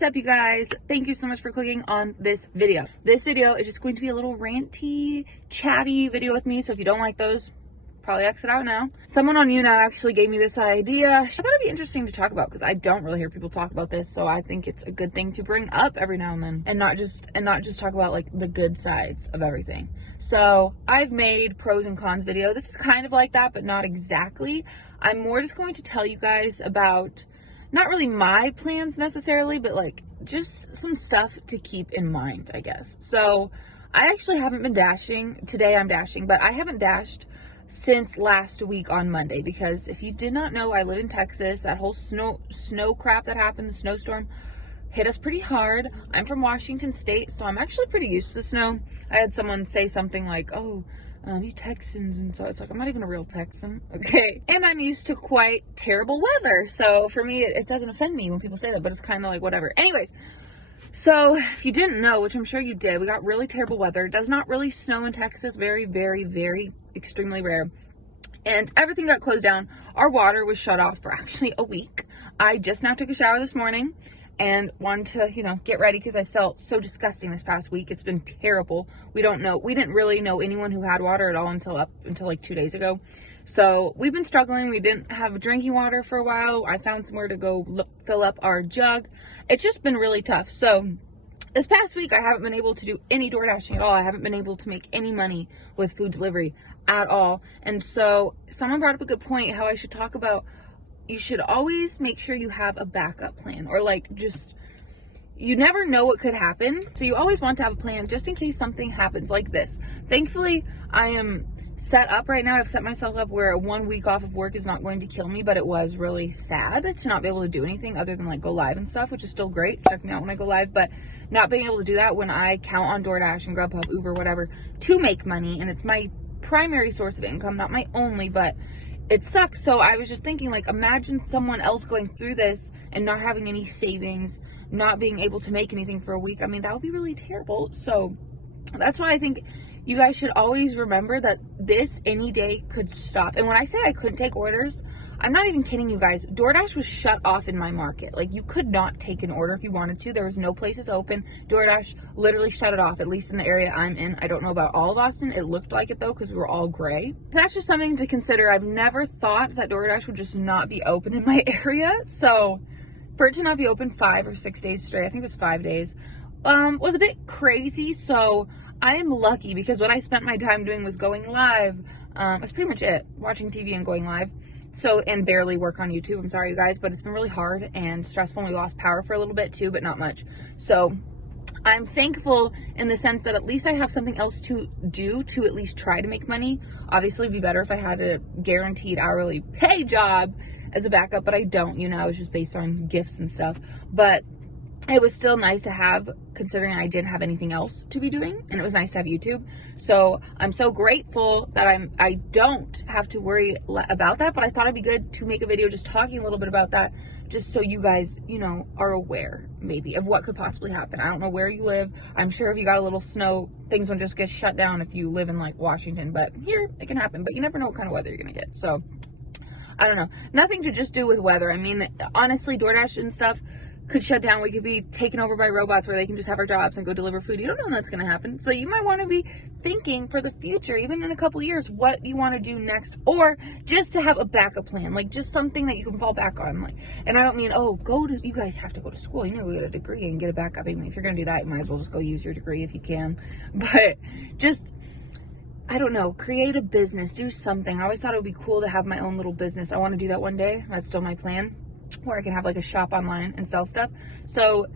What's up, you guys? Thank you so much for clicking on this video. This video is just going to be a little ranty, chatty video with me, so if you don't like those, probably exit out now. Someone on YouNow actually gave me this idea. I thought it'd be interesting to talk about because I don't really hear people talk about this, so I think it's a good thing to bring up every now and then, and not just talk about like the good sides of everything. So I've made pros and cons video. This is kind of like that, but not exactly. I'm more just going to tell you guys about not really my plans necessarily, but like just some stuff to keep in mind, I guess. So I actually haven't been dashing. Today I'm dashing, but I haven't dashed since last week on Monday, because if you did not know, I live in Texas. That whole snow crap that happened, the snowstorm, hit us pretty hard. I'm from Washington State, so I'm actually pretty used to the snow. I had someone say something like, oh, you Texans, and so it's like, I'm not even a real Texan, okay? And I'm used to quite terrible weather, so for me, it doesn't offend me when people say that, but it's kind of like, whatever. Anyways, so if you didn't know, which I'm sure you did, we got really terrible weather. It does not really snow in Texas, very, very, very extremely rare. And everything got closed down. Our water was shut off for actually a week. I just now took a shower this morning and wanted to, get ready because I felt so disgusting this past week. It's been terrible. We didn't really know anyone who had water at all until like 2 days ago. So we've been struggling. We didn't have drinking water for a while. I found somewhere to go fill up our jug. It's just been really tough. So this past week, I haven't been able to do any door dashing at all. I haven't been able to make any money with food delivery at all. And so someone brought up a good point, how I should talk about, you should always make sure you have a backup plan, or like just, you never know what could happen. So you always want to have a plan just in case something happens like this. Thankfully, I am set up right now. I've set myself up where 1 week off of work is not going to kill me, but it was really sad to not be able to do anything other than like go live and stuff, which is still great. Check me out when I go live, but not being able to do that when I count on DoorDash and Grubhub, Uber, whatever, to make money. And it's my primary source of income, not my only, but it sucks. So I was just thinking, like, imagine someone else going through this and not having any savings, not being able to make anything for a week. I mean, that would be really terrible. So that's why I think you guys should always remember that this any day could stop. And when I say I couldn't take orders, I'm not even kidding you guys. DoorDash was shut off in my market. Like, you could not take an order if you wanted to. There was no places open. DoorDash literally shut it off, at least in the area I'm in. I don't know about all of Austin. It looked like it though, because we were all gray. So that's just something to consider. I've never thought that DoorDash would just not be open in my area. So for it to not be open 5 or 6 days straight, I think it was 5 days, was a bit crazy. So I am lucky because what I spent my time doing was going live. That's pretty much it, watching TV and going live. So, and barely work on YouTube. I'm sorry, you guys, but it's been really hard and stressful. And we lost power for a little bit too, but not much. So I'm thankful in the sense that at least I have something else to do to at least try to make money. Obviously, it'd be better if I had a guaranteed hourly pay job as a backup, but I don't. It's just based on gifts and stuff. But it was still nice to have, considering I didn't have anything else to be doing, and it was nice to have YouTube. So I'm so grateful that I don't have to worry about that, but I thought it'd be good to make a video just talking a little bit about that, just so you guys, are aware maybe of what could possibly happen. I don't know where you live. I'm sure if you got a little snow, things would just get shut down if you live in like Washington, but here it can happen, but you never know what kind of weather you're gonna get. So I don't know, nothing to just do with weather. I mean, honestly, DoorDash and stuff could shut down. We could be taken over by robots where they can just have our jobs and go deliver food. You don't know when that's going to happen. So you might want to be thinking for the future, even in a couple years, what you want to do next, or just to have a backup plan, like just something that you can fall back on. Like, and I don't mean, you guys have to go to school. You need to go get a degree and get a backup. I mean, if you're going to do that, you might as well just go use your degree if you can. But just, I don't know, create a business, do something. I always thought it would be cool to have my own little business. I want to do that one day. That's still my plan, where I can have like a shop online and sell stuff. So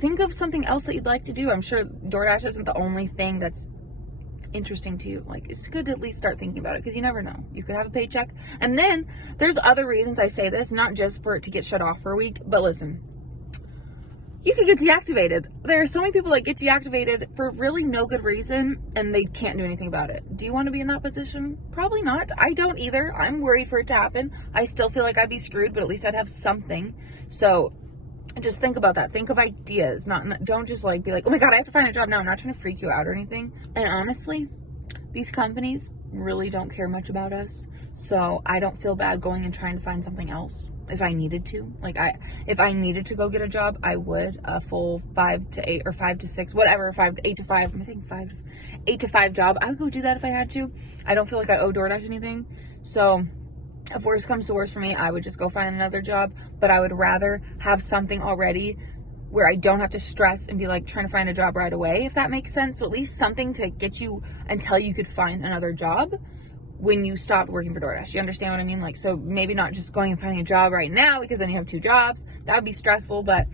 think of something else that you'd like to do. I'm sure DoorDash isn't the only thing that's interesting to you. Like, it's good to at least start thinking about it, because you never know. You could have a paycheck. And then there's other reasons I say this, not just for it to get shut off for a week, but listen, you could get deactivated. There are so many people that get deactivated for really no good reason, and they can't do anything about it. Do you want to be in that position? Probably not. I don't either. I'm worried for it to happen. I still feel like I'd be screwed, but at least I'd have something. So just think about that. Think of ideas. Don't just like be like, oh my God, I have to find a job now. I'm not trying to freak you out or anything. And honestly, these companies really don't care much about us. So I don't feel bad going and trying to find something else. if I needed to. Like, if I needed to go get a job, I would, a full 5 to 8 or 5 to 6, whatever, 8 to 5, I think 8 to 5 job. I would go do that if I had to. I don't feel like I owe DoorDash anything. So if worst comes to worst for me, I would just go find another job, but I would rather have something already where I don't have to stress and be like trying to find a job right away, if that makes sense. So at least something to get you until you could find another job when you stopped working for DoorDash. You understand what I mean? Like, so maybe not just going and finding a job right now, because then you have 2 jobs. That would be stressful, but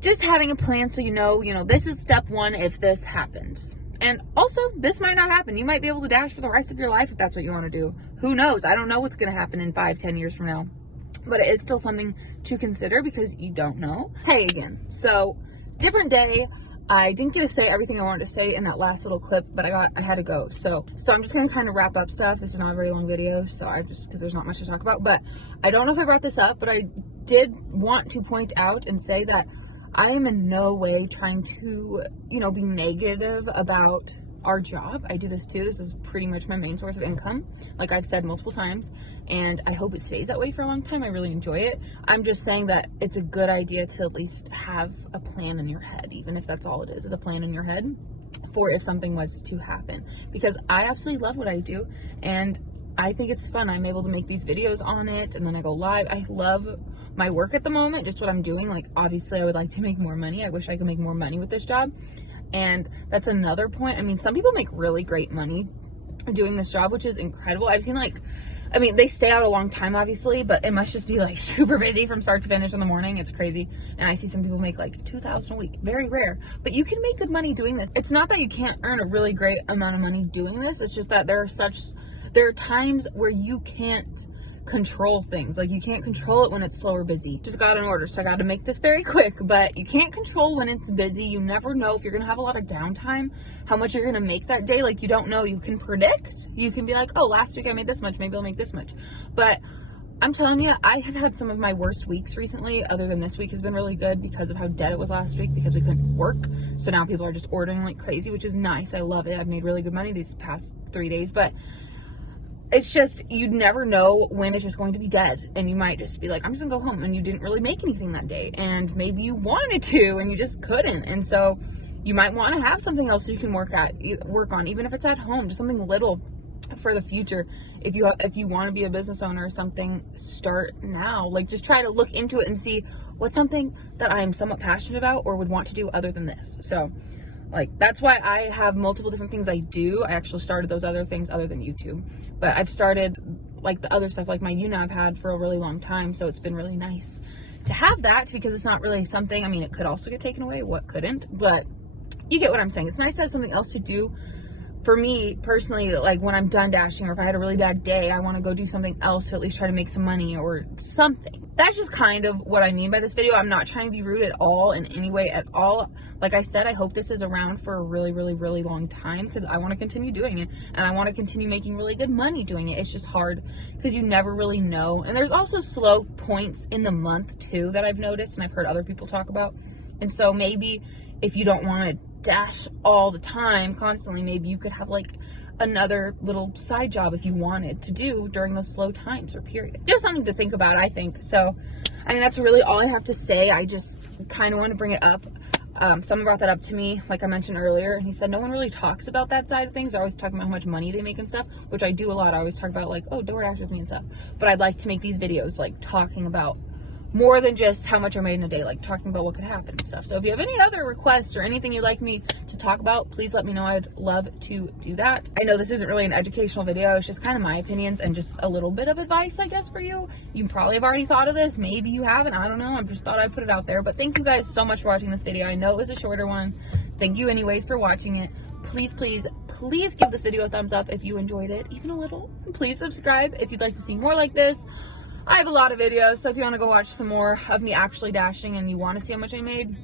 just having a plan so you know, this is step 1 if this happens. And also, this might not happen. You might be able to dash for the rest of your life if that's what you want to do. Who knows? I don't know what's going to happen in 5-10 years from now. But it is still something to consider because you don't know. Hey again. So, different day. I didn't get to say everything I wanted to say in that last little clip, but I had to go. So I'm just going to kind of wrap up stuff. This is not a very long video, so because there's not much to talk about. But I don't know if I brought this up, but I did want to point out and say that I am in no way trying to, be negative about our job. I do this too. This is pretty much my main source of income, like I've said multiple times, and I hope it stays that way for a long time. I really enjoy it. I'm just saying that it's a good idea to at least have a plan in your head, even if that's all it is a plan in your head for if something was to happen, because I absolutely love what I do, and I think it's fun. I'm able to make these videos on it, and then I go live. I love my work at the moment, just what I'm doing. Like, obviously I would like to make more money. I wish I could make more money with this job. And that's another point. I mean, some people make really great money doing this job, which is incredible. I've seen they stay out a long time, obviously, but it must just be like super busy from start to finish in the morning. It's crazy. And I see some people make like $2,000 a week. Very rare, but you can make good money doing this. It's not that you can't earn a really great amount of money doing this. It's just that there are times where you can't control things. Like, you can't control it when it's slow or busy. Just got an order, so I got to make this very quick, but you can't control when it's busy. You never know if you're going to have a lot of downtime, how much you're going to make that day. Like, you don't know. You can predict. You can be like, oh, last week I made this much, maybe I'll make this much. But I'm telling you, I have had some of my worst weeks recently, other than this week has been really good because of how dead it was last week, because we couldn't work. So now people are just ordering like crazy, which is nice. I love it. I've made really good money these past 3 days, but it's just, you'd never know when it's just going to be dead, and you might just be like, I'm just gonna go home, and you didn't really make anything that day, and maybe you wanted to and you just couldn't. And so you might want to have something else you can work on, even if it's at home, just something little for the future. If you want to be a business owner or something, start now. Like, just try to look into it and see what's something that I'm somewhat passionate about or would want to do other than this. So like, that's why I have multiple different things I do. I actually started those other things other than YouTube, but I've started like the other stuff, like my YouNav I've had for a really long time. So it's been really nice to have that, because it's not really something, I mean, it could also get taken away. What couldn't? But you get what I'm saying. It's nice to have something else to do. For me personally, like when I'm done dashing, or if I had a really bad day, I want to go do something else to at least try to make some money or something. That's just kind of what I mean by this video. I'm not trying to be rude at all in any way at all. Like I said, I hope this is around for a really, really, really long time, because I want to continue doing it, and I want to continue making really good money doing it. It's just hard because you never really know. And there's also slow points in the month too that I've noticed, and I've heard other people talk about. And so maybe if you don't want to dash all the time constantly, maybe you could have like another little side job if you wanted to do during those slow times or period. Just something to think about, I think. So I mean, that's really all I have to say. I just kind of want to bring it up. Someone brought that up to me, like I mentioned earlier, and he said no one really talks about that side of things. They're always talking about how much money they make and stuff, which I do a lot. I always talk about like, oh, DoorDash with me and stuff, but I'd like to make these videos like talking about more than just how much I made in a day, like talking about what could happen and stuff. So if you have any other requests or anything you'd like me to talk about, please let me know. I'd love to do that. I know this isn't really an educational video. It's just kind of my opinions and just a little bit of advice, I guess, for you. You probably have already thought of this. Maybe you haven't. I don't know. I just thought I'd put it out there. But thank you guys so much for watching this video. I know it was a shorter one. Thank you anyways for watching it. Please, please, please give this video a thumbs up if you enjoyed it, even a little. Please subscribe if you'd like to see more like this. I have a lot of videos, so if you want to go watch some more of me actually dashing and you want to see how much I made,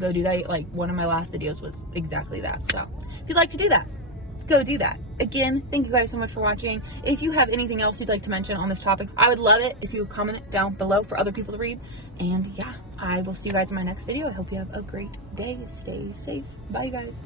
go do that. Like, one of my last videos was exactly that. So if you'd like to do that, go do that. Again, thank you guys so much for watching. If you have anything else you'd like to mention on this topic, I would love it if you would comment it down below for other people to read. And yeah, I will see you guys in my next video. I hope you have a great day. Stay safe. Bye, guys.